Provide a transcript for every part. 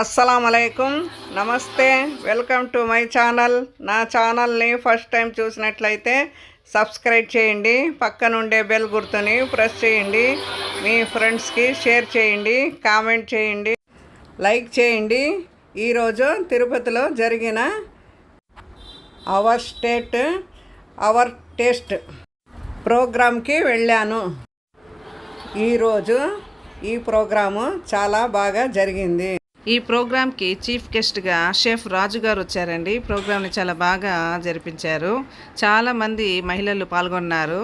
అస్సలాముఅలైకుం, నమస్తే, welcome to my channel. నా ఛానల్ని ఫస్ట్ టైం చూసినట్లయితే సబ్స్క్రైబ్ చేయండి, పక్కనుండే బెల్ గుర్తుని ప్రెస్ చేయండి, మీ ఫ్రెండ్స్కి షేర్ చేయండి, కామెంట్ చేయండి, లైక్ చేయండి. ఈరోజు తిరుపతిలో జరిగిన అవర్ స్టేట్ అవర్ టేస్ట్ ప్రోగ్రామ్కి వెళ్ళాను. ఈరోజు ఈ ప్రోగ్రాము చాలా బాగా జరిగింది. ఈ ప్రోగ్రామ్కి చీఫ్ గెస్ట్గా షెఫ్ రాజు గారు వచ్చారండి. ప్రోగ్రామ్ని చాలా బాగా జరిపించారు. చాలామంది మహిళలు పాల్గొన్నారు.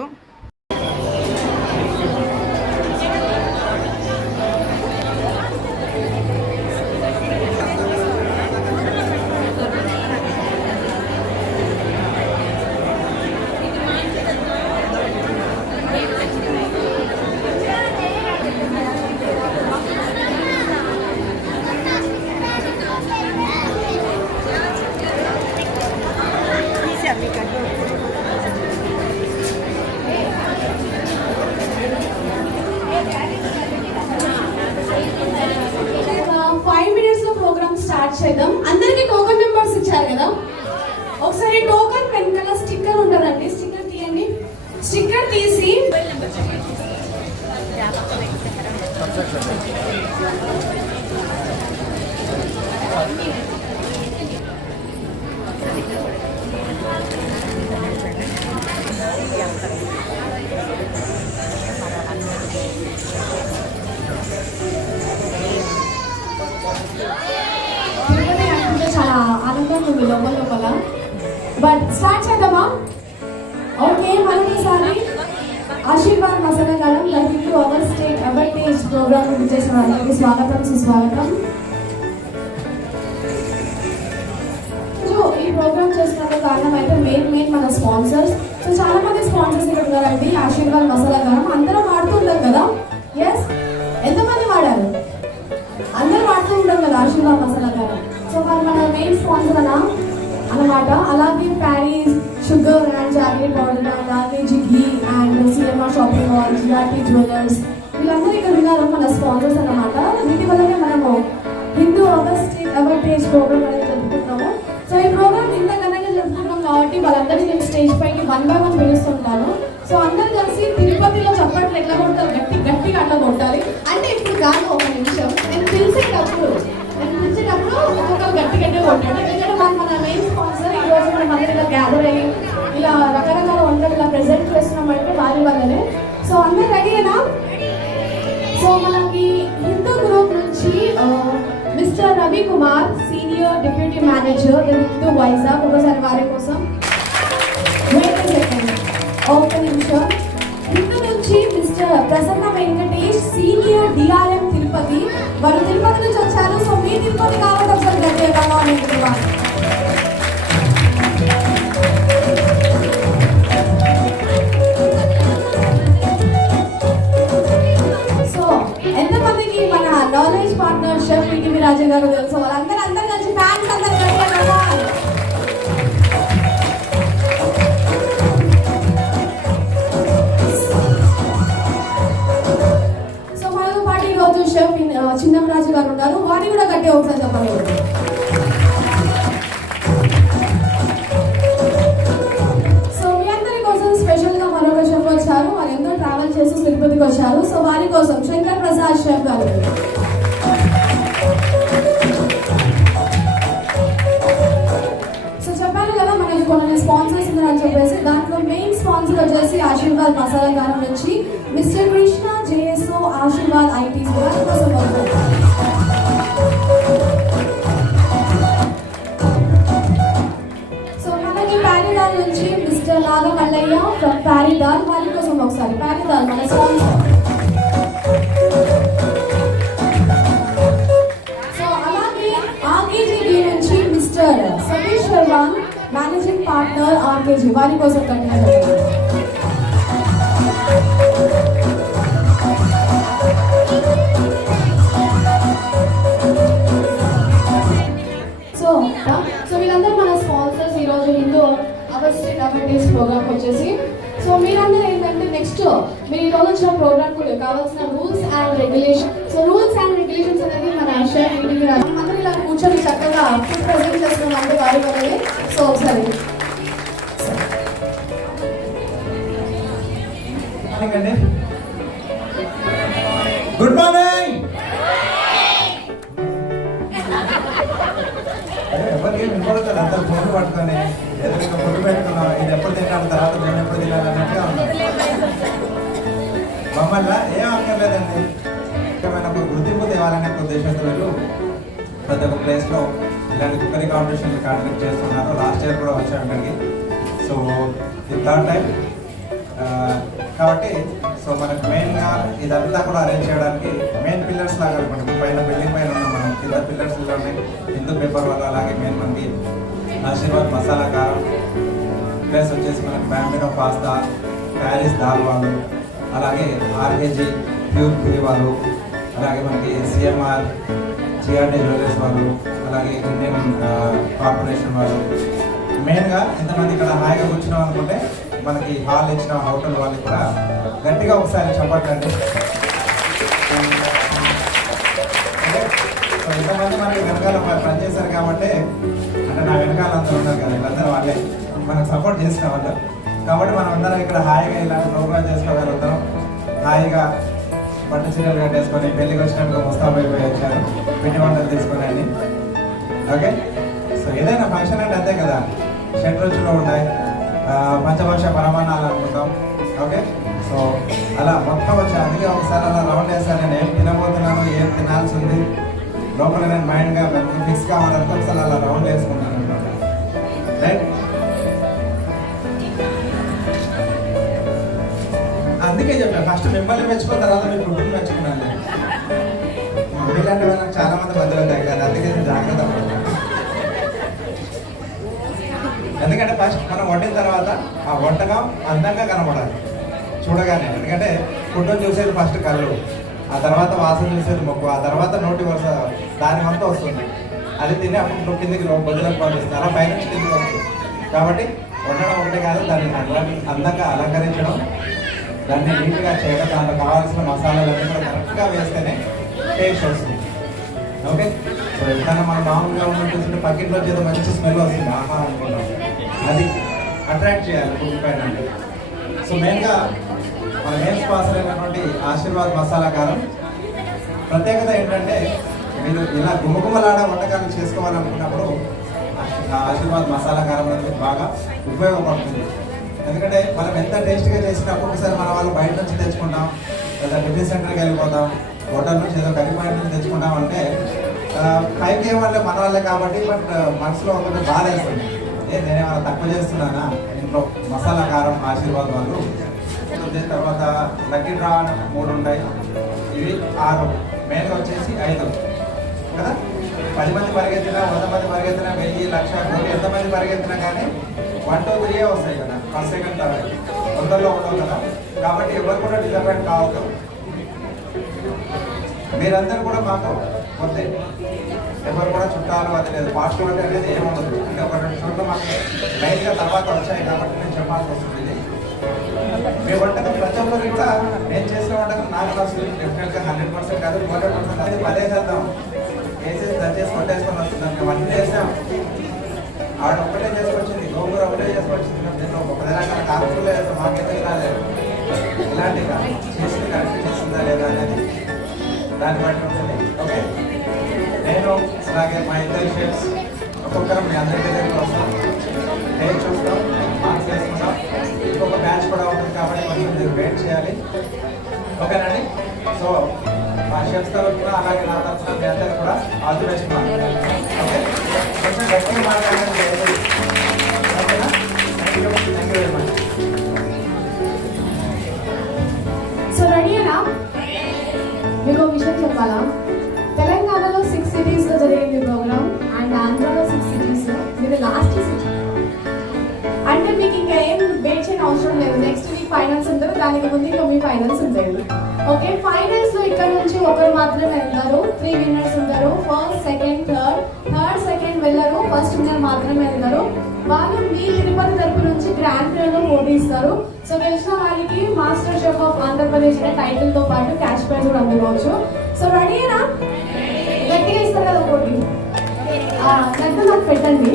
చేద్దాం. అందరికి టోకన్ నెంబర్స్ ఇచ్చారు కదా, ఒకసారి టోకన్ వెనకాల స్టిక్కర్ ఉంటుందండి, స్టిక్కర్ తీయండి. స్టిక్కర్ తీసి ఆనందంగా ఉంది లోపల. బట్ స్టార్ట్ చేద్దామా? ఓకే, మనం ఈసారి ఆశీర్వాద్ మసాలా కాలం Hindu our state ever taste programme చేసిన వాళ్ళకి స్వాగతం, సుస్వాగతం. ఈ ప్రోగ్రామ్ చేసినందుకు కారణం అయితే మెయిన్ మన స్పాన్సర్స్. సో చాలా మంది స్పాన్సర్స్ ఇక్కడ ఉన్నారండి. ఆశీర్వాద్ మసాలా కాలం అందరం వాడుతుంటాం కదా. ఎస్, ఎంతమంది వాడారు? అందరూ వాడుతూ ఉంటాం కదా ఆశీర్వాద్ మసాలా కాలం. సో మరి మన మెయిన్ స్పాన్సర్ అన్నమాట. అలాగే Parry's sugar and jaggery powder, అలాగే జిఘీ and CMR shopping mall, GRT jewellers, వీళ్ళందరూ ఇక్కడ ఉన్నారు మన స్పాన్సర్స్ అన్నమాట. వీటి వల్లనే మనము Hindu our state ever taste programme అనేది జరుపుకుంటున్నాము. సో ఈ ప్రోగ్రామ్ ఇంత ఘనంగా జరుపుకుంటున్నాం కాబట్టి వాళ్ళందరినీ నేను స్టేజ్ పైకి 1 by 1 పిలుస్తుంటాను. సో అందరు కలిసి తిరుపతిలో చప్పట్లు ఎట్లా కొడతారు, గట్టిగా అట్లా కొట్టాలి. అంటే ఇప్పుడు కాదు, ఒక నిమిషం, నేను పిలిచేటప్పుడు ఒక్కొక్కరు గట్టిగా కొట్టాడు. ఎందుకంటే మన మెయిన్ స్పాన్సర్ ఈ రోజు మనం అందరూ ఇలా గ్యాదర్ అయ్యి ఇలా రకరకాల వంటలు ఇలా ప్రెజెంట్ చేస్తున్నామంటే వారి వల్లనే. సో అందరు రెడీనా? సో మనకి హిందూ గ్రూప్ నుంచి mister Ravi Kumar, senior deputy manager Hindu Vizag, ఒకసారి వారి కోసం ఒక నిమిషం. హిందూ నుంచి mister Prasanna Venkatesh, senior DRM Tirupati, వారు తిరుపతి నుంచి వచ్చారు. సో మీ తిరుపతి కాబట్టి ఒకసారి గట్టిగా సో ఎంతమందికి మన నాలెడ్జ్ పార్ట్నర్ షెఫ్ పిటివి రాజు గారు తెలుసు? వాళ్ళందరూ కలిసి ఫ్యాన్స్ అందరూ గట్టిగా. చిన్నరాజు గారు ఉన్నారు, వారిని కూడా గట్టిగా ఒకసారి చెప్పండి. సో మీ అందరి కోసం స్పెషల్ గా మరొక షెఫ్ వచ్చారు. వారు ఎంతో ట్రావెల్ చేసి తిరుపతికి వచ్చారు. సో వారి కోసం శంకర్ ప్రసాద్ షెఫ్ గారు. సో చెప్పాను కదా మనకి కొన్ని స్పాన్సర్స్ ఉన్నారని చెప్పేసి. దాంట్లో మెయిన్ స్పాన్సర్ వచ్చేసి ఆశీర్వాద్ మసాలా గారం నుంచి mister Krishna JSO Aashirvaad ITC వారి కోసం. సో మనకి ప్యారిదాల్ నుంచి మిస్టర్ నాగ మల్లయ్య ఫ్రమ్ ప్యారిదాల్, వారి కోసం ఒకసారి ప్యారిదాల్ మన స్పాన్సర్. సో అలాగే ఆర్కేజీడీ నుంచి mister Satish Sharma managing partner RKG వారి కోసం కట్టిన సో వీళ్ళందరూ మన స్పాన్సర్స్ ఈరోజు హిందూ అవస్టేట్ అవేర్నెస్ ప్రోగ్రామ్ వచ్చేసి. సో మీరందరూ ఏంటంటే నెక్స్ట్ మీరు ఈ రోజు వచ్చిన ప్రోగ్రామ్ కూడా కావాల్సిన rules and regulation. So rules and regulations అనేది మన షేర్ మీటింగ్ అందరూ ఇలా కూర్చొని చక్కగా ఫుడ్ ప్రజెంట్ చేస్తున్నాం వారి వల్లే. సో ఒకసారి గుడ్ మార్నింగ్. ఎవరికి వినపడుతుంది అందరు ఫోన్లు పట్టుకొని ఎదురుగా ఫుడ్ పెట్టుకున్నాం, ఇది ఎప్పుడు తింటాను తర్వాత మేము ఎప్పుడు తినాలి అన్నట్టుగా ఉన్నాం. మమ్మల్ని ఏం అక్కర్లేదండి, ఏమైనా ఒక గుర్తింపు తేవాలనే ఉద్దేశంతో వీళ్ళు ప్రతి ఒక్క ప్లేస్లో ఇలాంటి కుక్కరీ కాంపిటీషన్లు కండక్ట్ చేస్తున్నారు. లాస్ట్ ఇయర్ కూడా వచ్చాం ఇక్కడికి. సో ఇది థర్డ్ టైం కాబట్టి సో మనకు మెయిన్గా ఇదంతా కూడా అరేంజ్ చేయడానికి మెయిన్ పిల్లర్స్ లాగా మనకి పైన బిల్డింగ్ పైన ఉన్న మనం కింద పిల్లర్స్లోనే హిందూ పేపర్ వాళ్ళు, అలాగే మెయిన్ మనకి ఆశీర్వాద్ మసాలా కారం, ప్లస్ వచ్చేసి మనకి బ్యాంబినో పాస్తా, ప్యారిస్ దాల్ వాళ్ళు, అలాగే ఆర్కేజీ ప్యూర్ పీ వాళ్ళు, అలాగే మనకి సిఎంఆర్ జిఆర్టీ జ్యువెలర్స్ వాళ్ళు, అలాగే ఇండియన్ కార్పొరేషన్ వాళ్ళు. మెయిన్గా ఇంతమంది ఇక్కడ హాయిగా కూర్చున్నాం అనుకుంటే మనకి హాల్ ఇచ్చిన హోటల్ వాళ్ళకి కూడా గట్టిగా ఒకసారి చెప్పట్లండి. సో ఇంతమంది మనకి వెనకాల పనిచేశారు కాబట్టి, అంటే నా వెనకాల అందరూ ఉన్నారు కదా, వీళ్ళందరూ వాళ్ళే మనకు సపోర్ట్ చేసిన వాళ్ళు కాబట్టి మనం అందరం ఇక్కడ హాయిగా ఇలాంటి ప్రోగ్రామ్ చేసుకోగలుగుతాం. హాయిగా పట్టు చీరలు కట్టేసుకొని పెళ్ళికి వచ్చినట్టుగా ముస్తాబైపోయి వచ్చారు, పిండి వంటలు తీసుకొని అన్ని. ఓకే, సో ఏదైనా ఫంక్షన్ అంటే అంతే కదా, షడ్రుచులు ఉన్నాయి, పంచభాష పరమాణాలు అనుకుంటాం. ఓకే, సో అలా మొత్తం వచ్చి అందుకే ఒకసారి అలా రౌండ్ వేస్తాను. నేను ఏం తినబోతున్నాను, ఏం తినాల్సి ఉంది లోపల నేను మైండ్గా ఫిక్స్ కావాలంటే ఒకసారి అలా రౌండ్ వేసుకుంటాను అనమాట. రైట్, అందుకే చెప్పాను ఫస్ట్ మిమ్మల్ని మెచ్చుకున్న తర్వాత మీ ఫుడ్ని మెచ్చుకున్నాను. మీలాంటి వాళ్ళకి చాలా మంది మధ్యలో తగ్గలేదు, అందుకే నేను జాగ్రత్త పడతాను. ఎందుకంటే ఫస్ట్ మనం వండిన తర్వాత ఆ వంటకం అందంగా కనబడాలి చూడగానే. ఎందుకంటే ఫుడ్ చూసేది ఫస్ట్ కళ్ళు, ఆ తర్వాత వాసన చూసేది మొక్కు, ఆ తర్వాత నోటి వరుస దాని అంతా వస్తుంది. అది తిని అప్పుడు కిందికి బదులకు పంపిస్తుంది, అలా పైనుంచి కిందికి వస్తుంది. కాబట్టి వండడం ఒకటే కాదు, దాన్ని అందంగా అలంకరించడం, దాన్ని నీట్గా చేయడం, దాంట్లో కావాల్సిన మసాలాలన్నీ కూడా కరెక్ట్గా వేస్తేనే టేస్ట్ వస్తుంది. ఓకే, సో ఎప్పుడైనా మనం మామూలుగా ఉన్నట్టు పక్కింట్లో వచ్చేది మంచి స్మెల్ వస్తుంది ఆహా అనుకుంటాం, అది అట్రాక్ట్ చేయాలి ఫుడ్ పైన. సో మెయిన్గా మన మెయిన్ స్పాన్సర్ అయినటువంటి ఆశీర్వాద్ మసాలా కారం ప్రత్యేకత ఏంటంటే, మీరు ఇలా గుమగుమలాడ వంటకాలు చేసుకోవాలనుకున్నప్పుడు ఆశీర్వాద్ మసాలా కారం అనేది బాగా ఉపయోగపడుతుంది. ఎందుకంటే మనం ఎంత టేస్ట్గా చేసినా ఒక్కొక్కసారి మన వాళ్ళు బయట నుంచి తెచ్చుకుంటాం, లేదా టిఫిన్ సెంటర్కి వెళ్ళిపోతాం, హోటల్ నుంచి ఏదో కర్రీ పాయింట్ నుంచి తెచ్చుకుంటాం అంటే పైకి వాళ్ళే మన వాళ్ళే కాబట్టి, బట్ మనసులో ఒకటి బాధ వేస్తుంది, నేనేమైనా తక్కువ చేస్తున్నానా. ఇంట్లో మసాలా కారం ఆశీర్వాద్ వాళ్ళు తర్వాత లక్కీ డ్రా 3 ఉంటాయి, ఇవి 6, మెయిన్గా వచ్చేసి 5 కదా. 10 మంది పరిగెత్తినా, 100 మంది పరిగెత్తినా, 1000, 1,00,000, ఎంతమంది పరిగెత్తినా కానీ 1, 2, 3 వస్తాయి కదా, ఫస్ట్ సెకండ్ థర్డ్ 100లో ఉండవు కదా. కాబట్టి ఎవరు కూడా డిసప్పాయింట్ కావద్దు. మీరందరూ కూడా మాకు వద్దే, ఎవరు కూడా చుట్టాలు అది లేదు, పాజిటివ్ అనేది ఏముండదు. అంటే ఒక 2 చోట్ల మాకు లైట్గా తర్వాత వచ్చాయి కాబట్టి నేను చెప్పాల్సి వస్తుంది. మీ వంటకం ప్రతి ఒక్కరికి కూడా నేను చేసిన వంటకం నాకు వస్తుంది, డెఫినెట్గా 100% కాదు 200%. అది 10 శాతం వేసేసి దచ్చేసి కొట్టేసుకొని వస్తుంది. మేము అన్నీ చేసాం, ఆవిడ ఒక్కటే చేసుకొచ్చింది, గోంగూర ఒకటే చేసుకొచ్చింది, నేను ఒక రకమైన కాకులు లేదు, మాకెందుకు రాలేదు. ఇలాంటిగా చేసి కరెక్ట్ చేస్తుందా లేదా అనేది దాన్ని బట్టి ఉంటుంది. ఓకే, నేను అలాగే మా ఇద్దరు షేప్స్ ఒక్కొక్కరు మీ అందరి దగ్గరికి వస్తాం, టేస్ట్ చూస్తాం, మార్క్స్ వేసుకుంటాం. ఇంకొక బ్యాచ్ కూడా ఉంటుంది కాబట్టి కొంచెం మీరు వెయిట్ చేయాలి. ఓకేనండి. సో మా షెఫ్స్ తరఫున అలాగే నా తరఫున మీ అందరూ కూడా ఆల్ ది బెస్ట్. ఓకే, కొంచెం గట్టిగా మాట్లాడండి. ఓకేనా, thank you very much. So రెడీనా? మీకు ఒక విషయం చెప్పాలా, తెలంగాణలో 6 సిటీస్లో జరిగింది ప్రోగ్రామ్ అండ్ ఆంధ్రాలో 6 సిటీస్లో. మీరు లాస్ట్ సిటీ దానికి ముందు ఇంకా మీ ఫైనల్స్ ఉంటాయి. ఓకే, ఫైనల్స్ లో ఇక్కడ నుంచి ఒకరు మాత్రమే వెళ్తారు. 3 విన్నర్స్ ఉంటారు. ఫస్ట్, సెకండ్, థర్డ్ సెకండ్ వెళ్ళరు. ఫస్ట్ విన్నర్ మాత్రమే వెళ్తారు. వాళ్ళు మీ తిరుపతి తరపు నుంచి గ్రాండ్ ఫినాల్లో పోటీ ఇస్తారు. సో గెలిచిన వాళ్ళకి మాస్టర్ షెఫ్ ఆఫ్ ఆంధ్రప్రదేశ్ అనే టైటిల్ తో పాటు క్యాష్ ప్రైజ్ కూడా అందుకోవచ్చు. సో రెడీనా? గట్టిగా ఇస్తారు కదా పోటీ. నాకు పెట్టండి.